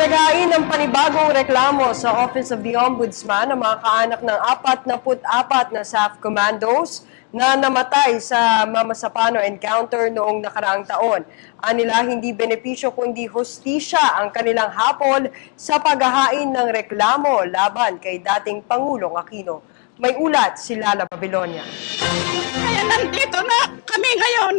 Naghain ng panibagong reklamo sa Office of the Ombudsman ang mga kaanak ng 44 na SAF commandos na namatay sa Mamasapano encounter noong nakaraang taon. Anila hindi benepisyo kundi hustisya ang kanilang hapon sa paghahain ng reklamo laban kay dating Pangulong Aquino. May ulat si Lala Babilonia. Kaya nandito na kami ngayon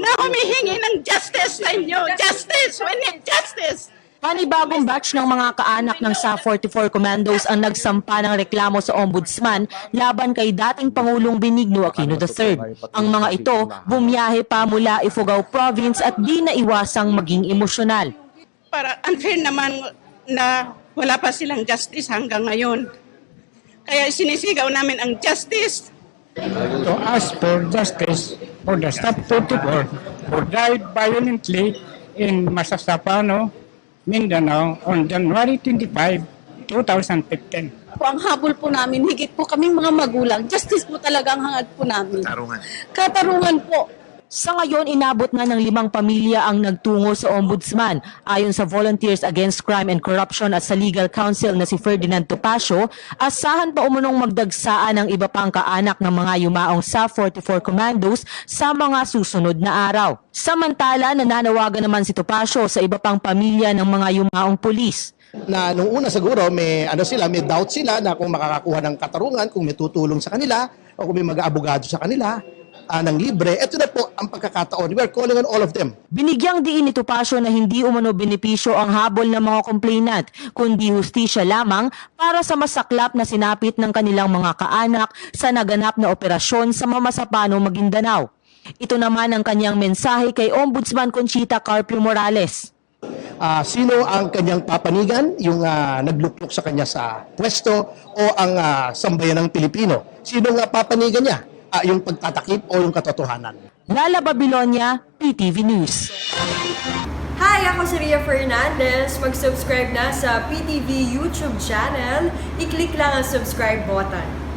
na humihingi ng justice sa inyo. Justice! We need justice! Panibagong batch ng mga kaanak ng SA-44 Commandos ang nagsampa ng reklamo sa Ombudsman laban kay dating Pangulong Benigno Aquino III. Ang mga ito bumiyahe pa mula Ifugao Province at di naiwasang maging emosyonal. Para unfair naman na wala pa silang justice hanggang ngayon. Kaya sinisigaw namin ang justice. To ask for justice for the SAF-44 who died violently in Masasapano, Mindanao on January 25, 2015. Po ang habol po namin, higit po kaming mga magulang. Justice po talaga ang hangad po namin. Katarungan po. Sa ngayon, inabot na ng 5 pamilya ang nagtungo sa Ombudsman. Ayon sa Volunteers Against Crime and Corruption at sa Legal Counsel na si Ferdinand Topacio, asahan pa umunong magdagsaan ng iba pang kaanak ng mga yumaong SA-44 Commandos sa mga susunod na araw. Samantala, nananawagan naman si Topacio sa iba pang pamilya ng mga yumaong pulis. Na nung una siguro may may doubt sila na kung makakakuha ng katarungan, kung may tutulong sa kanila o kung may mag-aabogado sa kanila ng libre. Ito na po ang pagkakataon. We are calling on all of them. Binigyang diin ni Topacio na hindi umano benepisyo ang habol ng mga complainant, kundi hustisya lamang para sa masaklap na sinapit ng kanilang mga kaanak sa naganap na operasyon sa Mamasapano, Maguindanao. Ito naman ang kanyang mensahe kay Ombudsman Conchita Carpio Morales. Sino ang kanyang papanigan, yung nagluklok sa kanya sa pwesto o ang sambayan ng Pilipino? Sino nga papanigan niya? Yung pagtatakip o yung katotohanan? Lala Babilonia, PTV News. Hi, ako si Ria Fernandez. Mag-subscribe na sa PTV YouTube channel. I-click lang ang subscribe button.